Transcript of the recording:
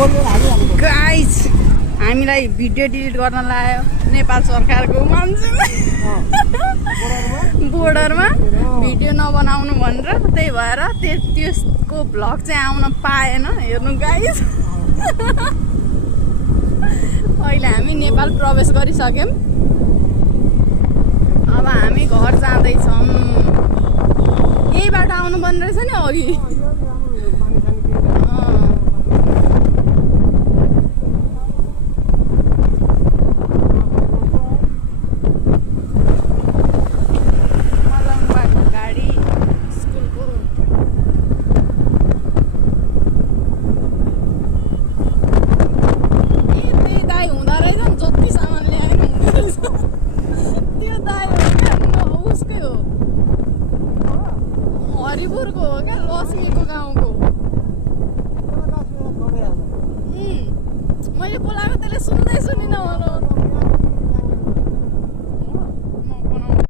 guys हामीलाई video delete गर्न लाग्यो नेपाल सरकारको मान्छेले बोर्डरमा भिडियो नबनाउनु भनेर त्यही भएर त्यसको भ्लग चाहिँ आउन पाएन हेर्नु गाइस अहिले हामी नेपाल प्रवेश गरिसक्यौं अब हामी घर जाँदैछौँ यही बाटो आउनु पर्ने रहेछ नि अघि हरिपुरको हो क्या लक्ष्मीको गाउँको मैले बोलाएको त्यसले सुन्दै सुनिन होला